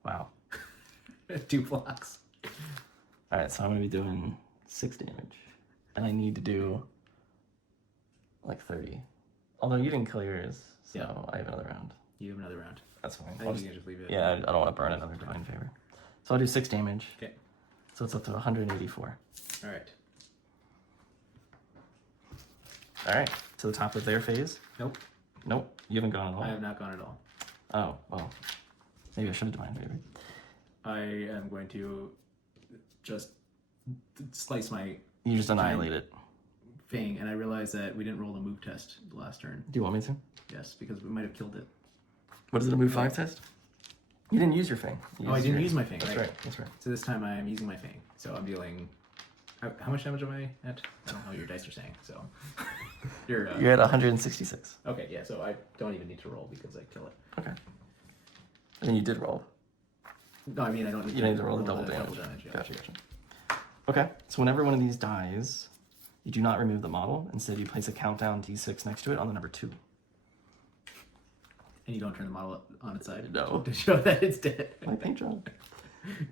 Wow. 2 blocks. Alright, so I'm going to be doing 6 damage. And I need to do like 30. Although you didn't kill yours, so Yeah. I have another round. You have another round. That's fine. I think you can just leave it. Yeah, I don't want to burn another divine favor. So I'll do 6 damage. Okay. So it's up to 184. All right. Alright, to the top of their phase. Nope. Nope, you haven't gone at all. I have not gone at all. Oh, well. Maybe I should have divine favor. I am going to just slice my You just annihilate it. fang, and I realize that we didn't roll the move test the last turn. Do you want me to? Yes, because we might have killed it. What is it, a move 5 test? You didn't use your fang. You Oh, I used didn't your- use my fang. That's right. That's right. So this time I am using my fang. So I'm dealing. How much damage am I at? I don't know what your dice are saying. So you're. You're at 166. Okay, yeah. So I don't even need to roll because I kill it. Okay. And then you did roll. No, I mean I don't. You need to roll the double damage. Yeah. Gotcha. Okay. So whenever one of these dies, you do not remove the model. Instead, you place a countdown D6 next to it on the number 2. And you don't turn the model on its side. No. To show that it's dead. My paint job.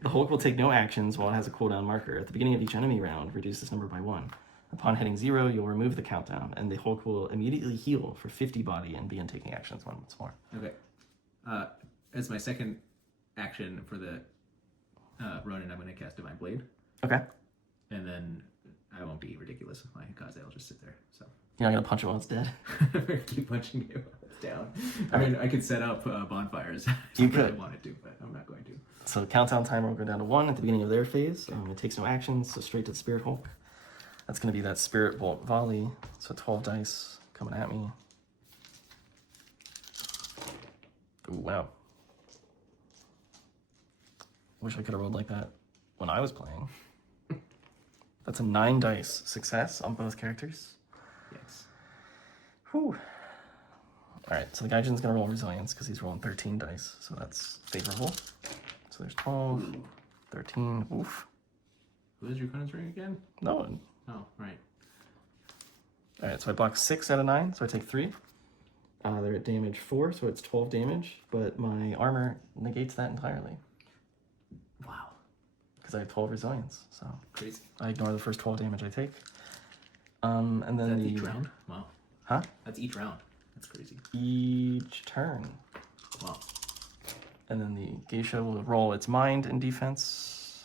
The Hulk will take no actions while it has a cooldown marker. At the beginning of each enemy round, reduce this number by 1. Upon hitting 0, you'll remove the countdown, and the Hulk will immediately heal for 50 body and begin taking actions once more. Okay. as my second action for the Ronin, I'm going to cast Divine Blade. Okay. And then I won't be ridiculous with my Hikaze. I'll just sit there. So You're not gonna punch it while it's dead. keep punching it while it's down. I mean, I could set up bonfires. You if I could. wanted to, but I'm not going to. So countdown timer will go down to 1 at the beginning of their phase. It takes no actions, so straight to the Spirit Hulk. That's gonna be that Spirit Bolt volley. So 12 dice coming at me. Ooh, wow. Wish I could have rolled like that when I was playing. That's a 9 dice success on both characters. Yes. Whew. Alright, so the Gaijin's gonna roll resilience because he's rolling 13 dice, so that's favorable. So there's 12, 13, oof. Who is your Conan's ring again? No one. Oh, right. Alright, so I block 6 out of 9, so I take 3. They're at damage 4, so it's 12 damage, but my armor negates that entirely. Wow. Because I have 12 resilience, so Crazy. I ignore the first 12 damage I take. And then That's each round? Wow. Huh? That's each round. That's crazy. Each turn. Wow. And then the geisha will roll its mind in defense.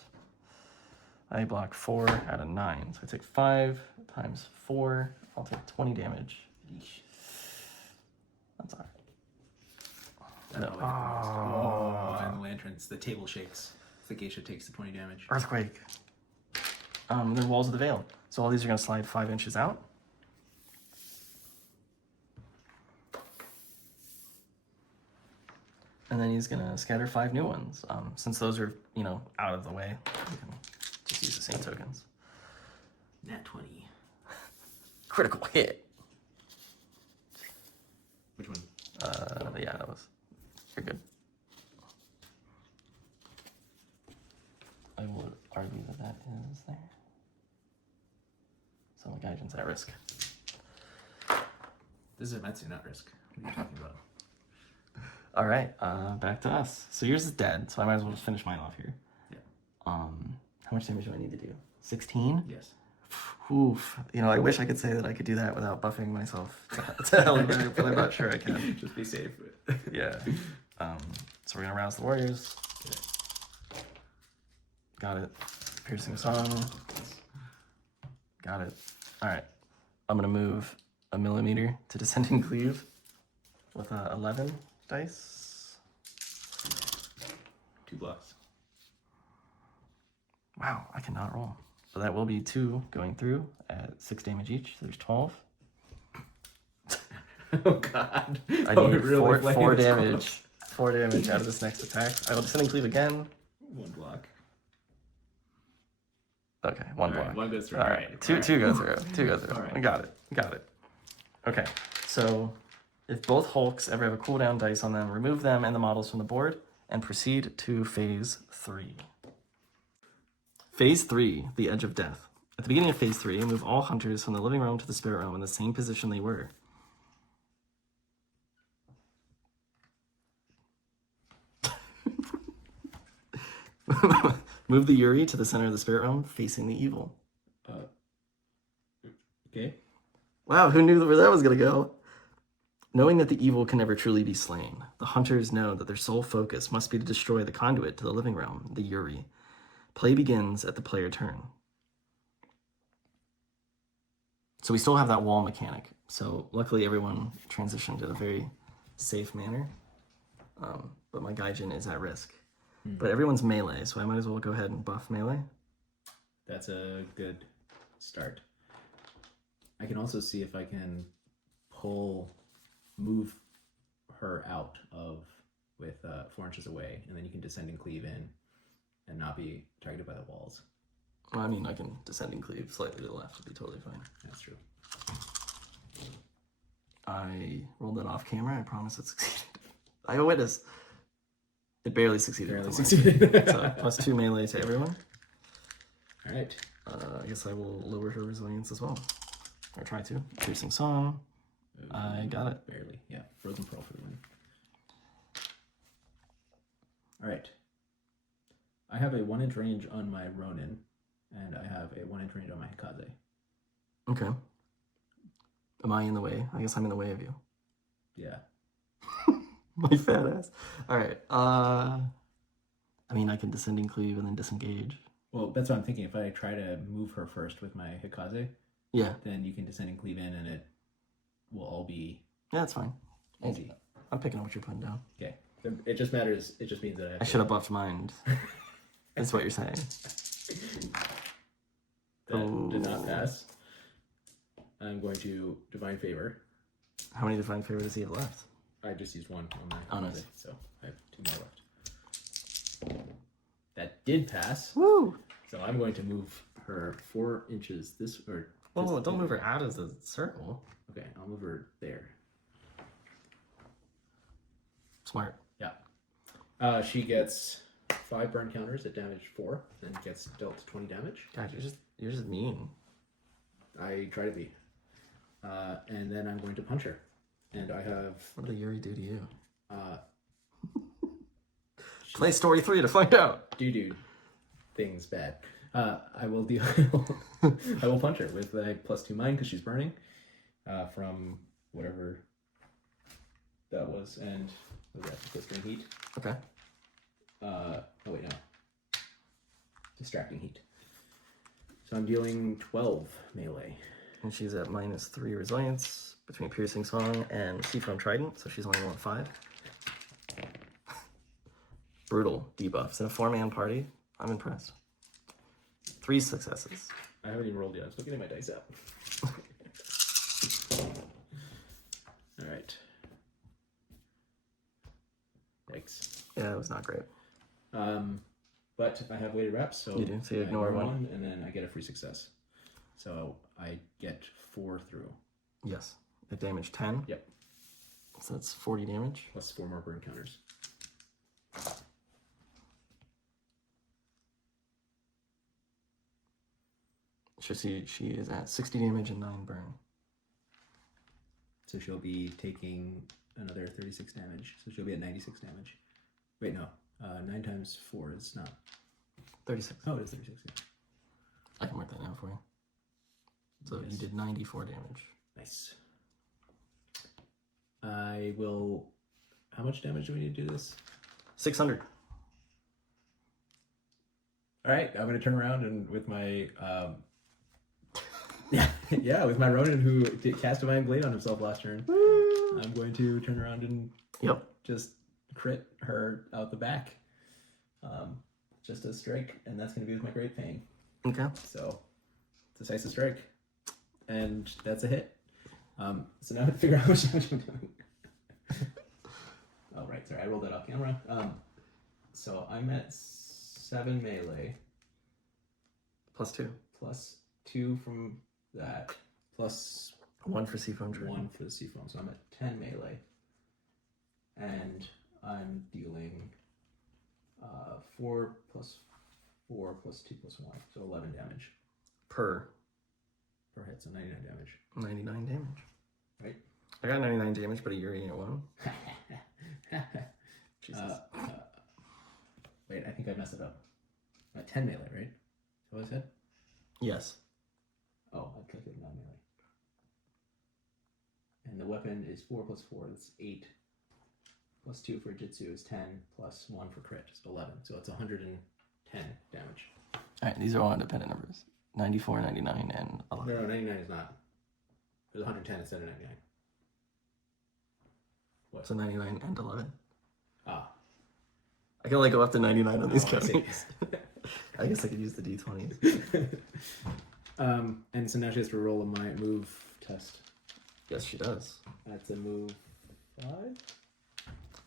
I block 4 out of 9. So I take 5 times 4. I'll take 20 damage. Yeesh. That's alright. Oh, and the lanterns, the table shakes. The geisha takes the 20 damage. Earthquake. Then Walls of the Veil. So all these are going to slide 5 inches out. And then he's going to scatter 5 new ones. Since those are, out of the way, we can just use the same tokens. Nat 20. Critical hit. Which one? Yeah, that was... You're good. I would argue that is there. So my Gaijin's at risk. This is Hametsu, not Risk. What are you talking about? All right, back to us. So yours is dead, so I might as well just finish mine off here. Yeah. How much damage do I need to do? 16? Yes. Oof. I wish I could say that I could do that without buffing myself to hell, but I'm not sure I can. Just be safe. Yeah. So we're gonna rouse the warriors. Got it. Piercing song. Got it. All right. I'm gonna move a millimeter to descending cleave with 11 dice. 2 blocks. Wow, I cannot roll. So that will be 2 going through at 6 damage each. So there's 12. Oh god. I need really 4 damage. 4 damage out of this next attack. I will descending cleave again. 1 block. Okay, 1 block. Right, 1 goes through. All right, two go through. 2 go through. All right. I got it. Okay, so if both Hulks ever have a cooldown dice on them, remove them and the models from the board and proceed to phase 3. Phase 3, the Edge of Death. At the beginning of phase 3, move all hunters from the living realm to the spirit realm in the same position they were. Move the Yurei to the center of the spirit realm, facing the evil. Okay. Wow, who knew where that was going to go? Knowing that the evil can never truly be slain, the hunters know that their sole focus must be to destroy the conduit to the living realm, the Yurei. Play begins at the player turn. So we still have that wall mechanic. So luckily everyone transitioned in a very safe manner. But my Gaijin is at risk. But everyone's melee, so I might as well go ahead and buff melee. That's a good start. I can also see if I can move her out with 4 inches away, and then you can descend and cleave in and not be targeted by the walls. Well, I mean, I can descend and cleave slightly to the left. It'd be totally fine. That's true. I rolled that off camera. I promise it succeeded. I have a witness. It barely succeeded. Barely with the succeeded. mark. So plus 2 melee to everyone. All right. I guess I will lower her resilience as well. Or try to. Piercing Song. I got it. Barely. Yeah. Frozen Pearl for the win. All right. I have a 1-inch range on my Ronin, and I have a 1-inch range on my Hikaze. Okay. Am I in the way? I guess I'm in the way of you. Yeah. My fat ass. All right. I mean, I can descending cleave and then disengage. Well, that's what I'm thinking. If I try to move her first with my Hikaze, Yeah. then you can descend and cleave in, and it will all be Yeah, that's fine. easy. I'm picking up what you're putting down. Okay. It just matters. It just means that I should have buffed mind. That's what you're saying. That did not pass. I'm going to Divine Favor. How many Divine Favor does he have left? I just used one on my nice. so I have 2 more left. That did pass. Woo! So I'm going to move her 4 inches this or. Whoa, don't move her out of the circle. Okay, I'll move her there. Smart. Yeah. She gets 5 burn counters at damage 4, and gets dealt 20 damage. God, you're just mean. I try to be. And then I'm going to punch her. And I have. What did Yurei do to you? She Play story 3 to find out. do things bad. I will deal. I will punch her with a +2 mind because she's burning from whatever that was, and was that blistering heat? Okay. Oh wait, no. Distracting heat. So I'm dealing 12 melee. And she's at -3 resilience between Piercing Song and Seafoam Trident, so she's only rolling 5. Brutal debuffs in a 4-man party. I'm impressed. 3 successes. I haven't even rolled yet. I'm still getting my dice out. All right. Yikes. Yeah, it was not great. But I have weighted wraps, so You do, so you I ignore one. and then I get a free success. So I get 4 through. Yes. It damaged 10. Yep. So that's 40 damage. Plus 4 more burn counters. She is at 60 damage and 9 burn. So she'll be taking another 36 damage. So she'll be at 96 damage. Wait, no. 9 times 4 is not. 36. Oh, it is 36. Yeah. I can mark that down for you. So Nice. you did 94 damage. Nice. I will. How much damage do we need to do this? 600. All right, I'm going to turn around and with my. Yeah, with my Ronin who did cast Divine Blade on himself last turn. I'm going to turn around and just crit her out the back. Just a strike, and that's going to be with my Great Fang. Okay. So, decisive strike, and that's a hit. So now I have to figure out how much damage I'm doing. Oh right, sorry, I rolled that off camera. So I'm at 7 melee. +2. Plus 2 from that, plus 1 for Seafoam Trident. 1 for the Seafoam, so I'm at 10 melee. And I'm dealing 4 plus 4 plus 2 plus 1, so 11 damage. Per hit, so 99 damage. 99 damage. Right? I got 99 damage, but a Yurei at 1. Jesus. Wait, I think I messed it up. 10 melee, right? Is that what I said? Yes. Oh, I calculated non melee. And the weapon is 4 plus 4, that's 8. Plus 2 for Jitsu is 10, plus 1 for crit, so 11. So it's 110 damage. Alright, these are all independent numbers. 94, 99, and 11. No, 99 is not. There's 110 instead of 99. What? So 99 and 11. Ah. I can only go up to 99 on these I see. counties. I guess I could use the d20s. And so now she has to roll a my move test. Yes, she does. That's a move 5.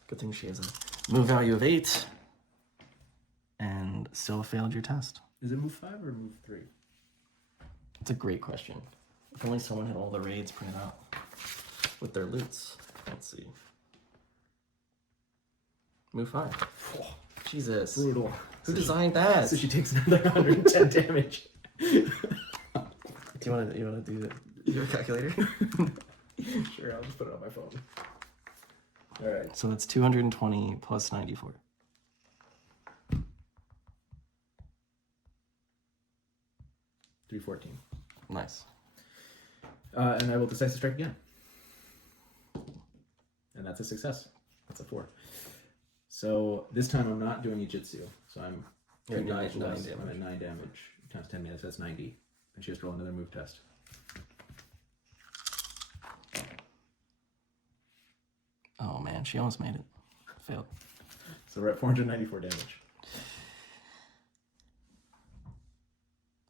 Good thing she has a move value of 8. And still failed your test. Is it move 5 or move 3? That's a great question. If only someone had all the raids printed out with their loots. Let's see. Move 5. Oh, Jesus. Brutal. Who designed that? So she takes another 110 damage. Do you want to do your calculator? Sure, I'll just put it on my phone. All right. So it's 220 plus 94. $314. Nice. And I will decisive strike again. And that's a success. That's a 4. So this time I'm not doing Ijitsu. So I'm You're at 2 damage 9 less. damage. I'm at 9 damage times 10 minutes. That's 90. And she has to roll another move test. Oh man, she almost made it. Failed. So we're at 494 damage.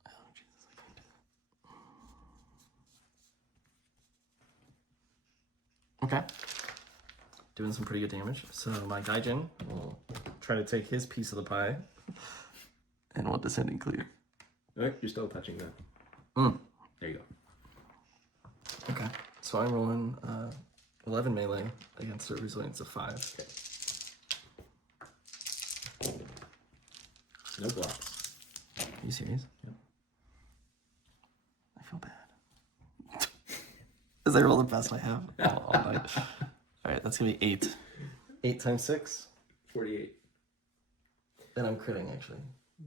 Oh Jesus, I can't do that. Okay. Doing some pretty good damage. So my Gaijin will try to take his piece of the pie. And we'll descend and clear. Oh, you're still touching that. There you go. Okay. So I'm rolling 11 melee against a resilience of 5. Okay. No blocks. Are you serious? Yep. I feel bad. As I roll the best I have all night. Alright, that's gonna be 8. 8 times 6. 48 And I'm critting actually.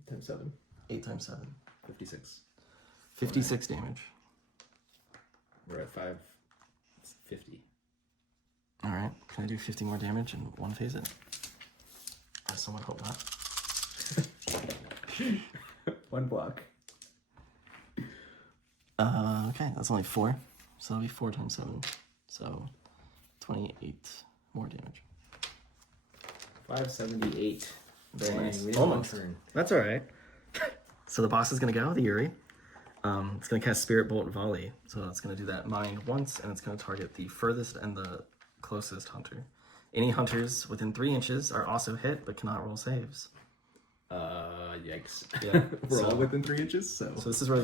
times 7. 8 times 7. 56. 56 damage. We're at 550. Alright, can I do 50 more damage and one phase it? I somewhat hope not. 1 block. Okay, that's only 4. So that'll be 4 times 7. So 28 more damage. 578. Very nice. We didn't have one Almost. turn. That's alright. So the boss is gonna go, the Yurei. It's gonna cast Spirit Bolt Volley. So it's gonna do that mind once, and it's gonna target the furthest and the closest hunter. Any hunters within 3 inches are also hit, but cannot roll saves. Yikes. Yeah, We're all so- within 3 inches, so. So this is where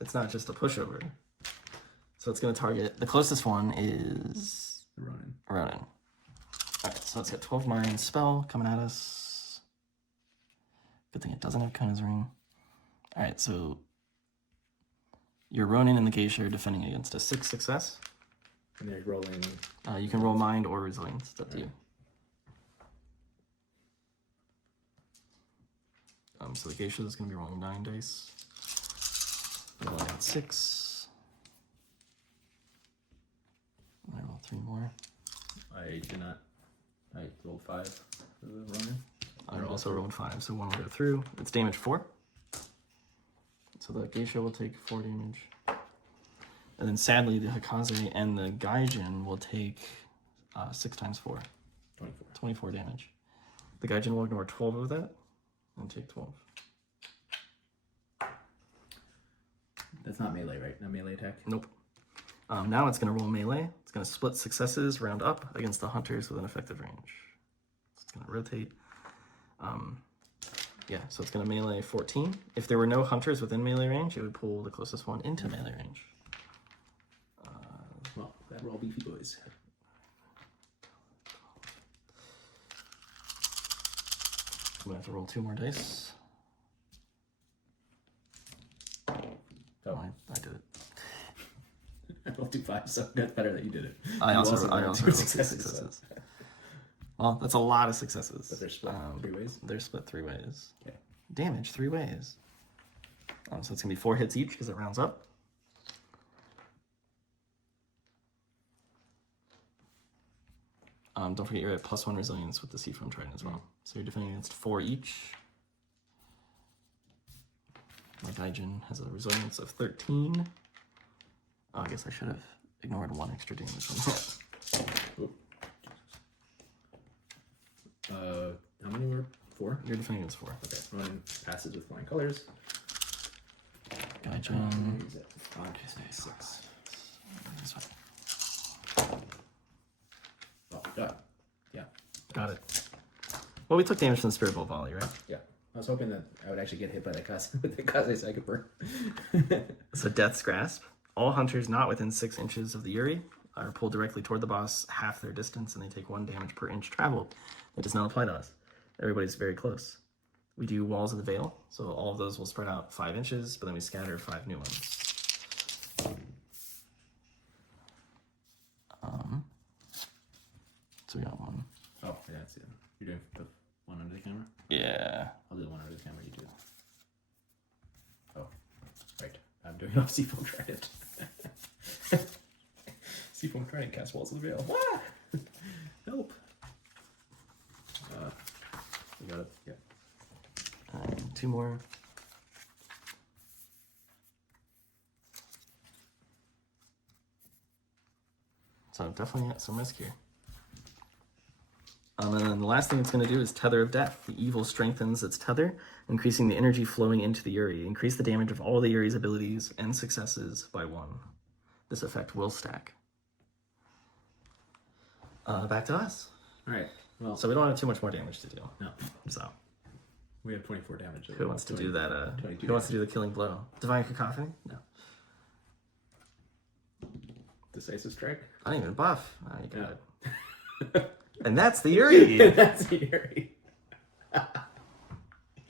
it's not just a pushover. So it's gonna target, the closest one is Ronin. Ronin. Alright, so it's got 12 mind spell coming at us. Good thing it doesn't have Kona's ring. Alright, so your Ronin and the Geisha are defending against a 6 success. And they're rolling. You can roll mind or resilience, it's up to you. So the Geisha is going to be rolling 9 dice. Rolling out 6. And I roll 3 more. I did not. I rolled 5 for the Ronin. I'm also rolling 5, so 1 will go through. It's damage 4. So the Geisha will take 4 damage. And then sadly, the Hikaze and the Gaijin will take 6 times 4. 24. 24 damage. The Gaijin will ignore 12 of that and take 12. That's not melee, right? No melee attack? Nope. Now it's going to roll melee. It's going to split successes, round up against the hunters with an effective range. So it's going to rotate. Yeah, so it's going to melee 14. If there were no hunters within melee range, it would pull the closest one into melee range. Well, that roll beefy boys. I'm going to have to roll 2 more dice. Oh, I did it. I rolled 2 5, so that's better that you did it. I You also rolled rolled 2 2 successes. successes. Well, that's a lot of successes. But they're split 3 ways? They're split 3 ways. Okay. Damage 3 ways. So it's going to be 4 hits each because it rounds up. Don't forget you're at +1 resilience with the Seafoam Trident as well. So you're defending against 4 each. My Gaijin has a resilience of 13. Oh, I guess I should have ignored 1 extra damage on that. Oop. How many were? 4? You're defending against 4. Okay. Ronin passes with flying colors. Gaijin. He's at 5, 6. This one. Oh, yeah. Yeah. Got it. Well, we took damage from the Spirit Bolt Volley, right? Yeah. I was hoping that I would actually get hit by the Kaze with the Kaze so I could burn. So Death's Grasp. All hunters not within 6 inches of the Yurei are pulled directly toward the boss half their distance, and they take 1 damage per inch traveled. That does not apply to us. Everybody's very close. We do Walls of the Veil, so all of those will spread out 5 inches, but then we scatter 5 new ones. So we got 1. Oh, yeah, that's it. You're doing the one under the camera? Yeah. I'll do the one under the camera, you do it. Oh, right. I'm doing off Seafoam Trident. Seafoam Trident cast Walls of the Veil. What? Help. Yep. Two more. So definitely some risk here. And then the last thing it's going to do is Tether of Death. The evil strengthens its tether, increasing the energy flowing into the Yurei. Increase the damage of all the Yurei's abilities and successes by 1. This effect will stack. Back to us. All right. Well, So we don't have too much more damage to do. no, So we have 24 damage. who wants to do that? 22 Who wants to do the killing blow? Divine Cacophony? No. Decisive strike. I didn't even buff. You got Yeah. it. And that's the Yurei. That's Yurei.